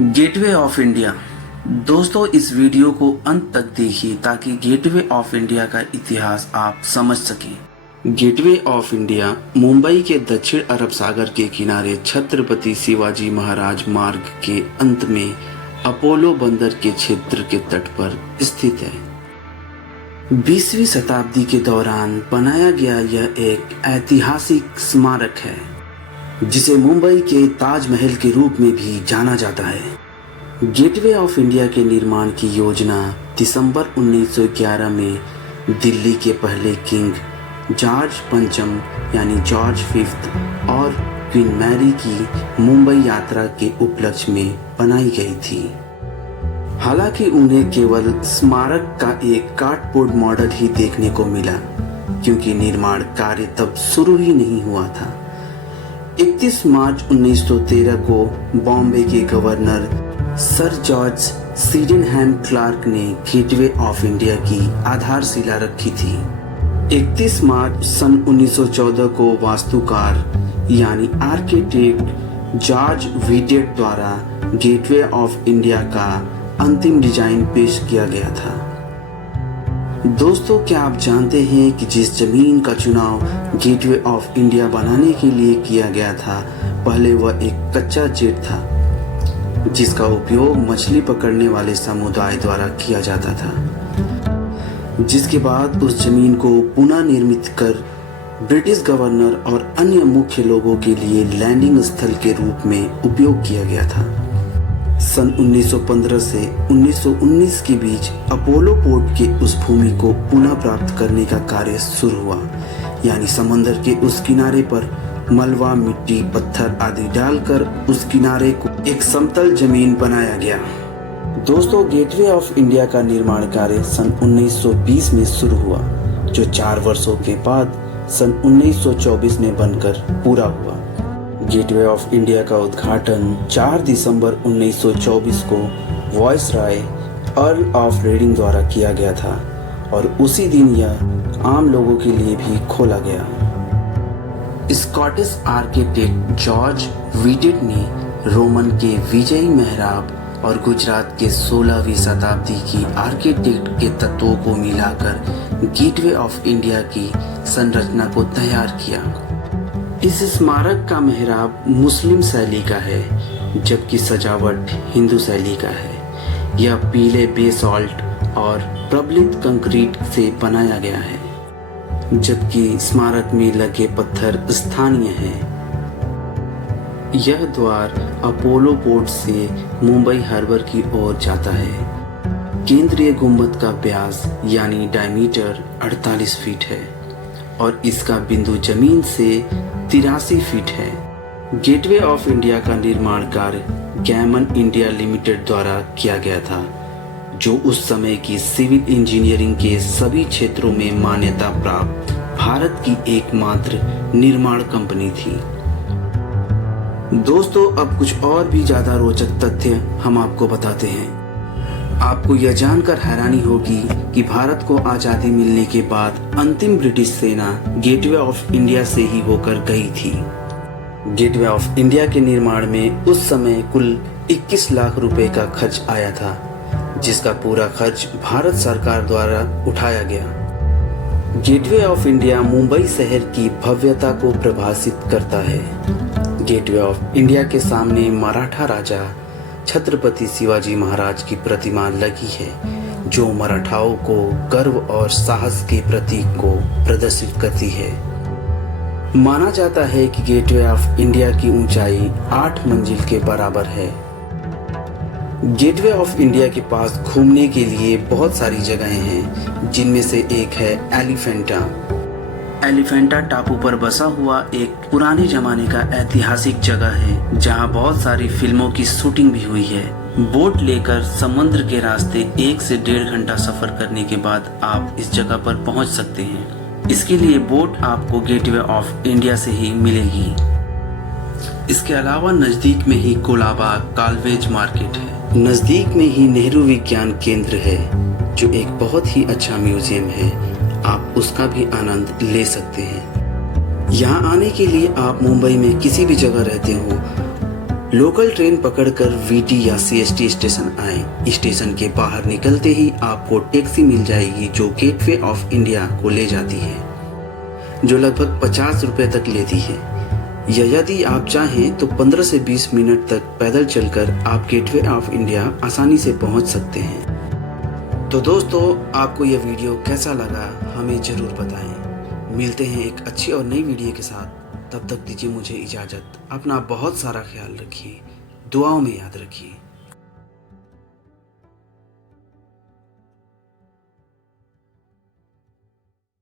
Gateway of India. दोस्तों, इस video को अंत तक देखिए ताकि गेटवे ऑफ इंडिया का इतिहास आप समझ सकें। गेटवे ऑफ इंडिया मुंबई के दक्षिण अरब सागर के किनारे छत्रपति शिवाजी महाराज मार्ग के अंत में अपोलो बंदर के क्षेत्र के तट पर स्थित है। 20वीं शताब्दी के दौरान बनाया गया यह एक ऐतिहासिक स्मारक है जिसे मुंबई के ताजमहल के रूप में भी जाना जाता है। गेटवे ऑफ इंडिया के निर्माण की योजना दिसंबर 1911 में दिल्ली के पहले किंग जॉर्ज पंचम यानी जॉर्ज फिफ्थ और क्वीन मैरी की मुंबई यात्रा के उपलक्ष्य में बनाई गई थी। हालांकि उन्हें केवल स्मारक का एक कार्डबोर्ड मॉडल ही देखने को मिला क्योंकि निर्माण कार्य तब शुरू ही नहीं हुआ था। 31 मार्च 1913 को बॉम्बे के गवर्नर सर जॉर्ज सीडेनहैम क्लार्क ने गेटवे ऑफ इंडिया की आधारशिला रखी थी। 31 मार्च सन 1914 को वास्तुकार यानी आर्किटेक्ट जॉर्ज व्हीटेट द्वारा गेटवे ऑफ इंडिया का अंतिम डिजाइन पेश किया गया था। दोस्तों, क्या आप जानते हैं कि जिस जमीन का चुनाव गेटवे ऑफ इंडिया बनाने के लिए किया गया था, पहले वह एक कच्चा जेट था जिसका उपयोग मछली पकड़ने वाले समुदाय द्वारा किया जाता था, जिसके बाद उस जमीन को पुनः निर्मित कर ब्रिटिश गवर्नर और अन्य मुख्य लोगों के लिए लैंडिंग स्थल के रूप में उपयोग किया गया था। सन 1915 से 1919 के बीच अपोलो पोर्ट के उस भूमि को पुनः प्राप्त करने का कार्य शुरू हुआ, यानी समंदर के उस किनारे पर मलबा, मिट्टी, पत्थर आदि डालकर उस किनारे को एक समतल जमीन बनाया गया। दोस्तों, गेटवे ऑफ इंडिया का निर्माण कार्य सन 1920 में शुरू हुआ, जो 4 वर्षों के बाद सन 1924 में बनकर पूरा हुआ। गेटवे ऑफ इंडिया का उद्घाटन 4 दिसंबर 1924 को वायसराय अर्ल ऑफ रेडिंग द्वारा किया गया था और उसी दिन यह आम लोगों के लिए भी खोला गया। स्कॉटिश आर्किटेक्ट जॉर्ज व्हीटेट ने रोमन के विजयी मेहराब और गुजरात के 16वीं शताब्दी की आर्किटेक्ट के तत्वों को मिलाकर गेटवे ऑफ इंडिया की संरचना को तैयार किया। इस स्मारक का मेहराब मुस्लिम शैली का है जबकि सजावट हिंदू शैली का है। यह पीले बेसॉल्ट और प्रबलित कंक्रीट से बनाया गया है जबकि स्मारक में लगे पत्थर स्थानीय हैं। यह द्वार अपोलो पोर्ट से मुंबई हार्बर की ओर जाता है। केंद्रीय गुंबद का व्यास यानी डायमीटर 48 फीट है और इसका बिंदु जमीन से 83 फीट है। गेटवे ऑफ इंडिया का निर्माण कार्य गैमन इंडिया लिमिटेड द्वारा किया गया था, जो उस समय की सिविल इंजीनियरिंग के सभी क्षेत्रों में मान्यता प्राप्त भारत की एकमात्र निर्माण कंपनी थी। दोस्तों, अब कुछ और भी ज्यादा रोचक तथ्य हम आपको बताते हैं। आपको यह जानकर हैरानी होगी कि भारत को आजादी मिलने के बाद अंतिम ब्रिटिश सेना गेटवे ऑफ इंडिया से ही होकर गई थी। गेटवे ऑफ इंडिया के निर्माण में उस समय कुल 21 लाख रुपए का खर्च आया था, जिसका पूरा खर्च भारत सरकार द्वारा उठाया गया। गेटवे ऑफ इंडिया मुंबई शहर की भव्यता को प्रभावित करता है। गेटवे ऑफ इंडिया के सामने मराठा राजा छत्रपति शिवाजी महाराज की प्रतिमा लगी है, जो मराठाओं को गर्व और साहस के प्रतीक को प्रदर्शित करती है। माना जाता है कि गेटवे ऑफ इंडिया की ऊंचाई 8 मंजिल के बराबर है। गेटवे ऑफ इंडिया के पास घूमने के लिए बहुत सारी जगहें हैं, जिनमें से एक है एलिफेंटा। एलिफेंटा टापू पर बसा हुआ एक पुराने जमाने का ऐतिहासिक जगह है जहां बहुत सारी फिल्मों की शूटिंग भी हुई है। बोट लेकर समुद्र के रास्ते 1 से 1.5 घंटा सफर करने के बाद आप इस जगह पर पहुंच सकते हैं। इसके लिए बोट आपको गेटवे ऑफ इंडिया से ही मिलेगी। इसके अलावा नजदीक में ही कोलाबा कॉलेज मार्केट है। नजदीक में ही नेहरू विज्ञान केंद्र है, जो एक बहुत ही अच्छा म्यूजियम है। आप उसका भी आनंद ले सकते हैं। यहाँ आने के लिए आप मुंबई में किसी भी जगह रहते हो, लोकल ट्रेन पकड़कर वीटी या सीएसटी स्टेशन आए। स्टेशन के बाहर निकलते ही आपको टैक्सी मिल जाएगी जो गेटवे ऑफ इंडिया को ले जाती है, जो लगभग 50 रुपये तक लेती है। या यदि आप चाहें तो 15 से 20 मिनट तक पैदल चलकर आप गेटवे ऑफ इंडिया आसानी से पहुंच सकते हैं। तो दोस्तों, आपको यह वीडियो कैसा लगा हमें ज़रूर बताएं। मिलते हैं एक अच्छी और नई वीडियो के साथ, तब तक दीजिए मुझे इजाज़त। अपना बहुत सारा ख्याल रखिए, दुआओं में याद रखिए।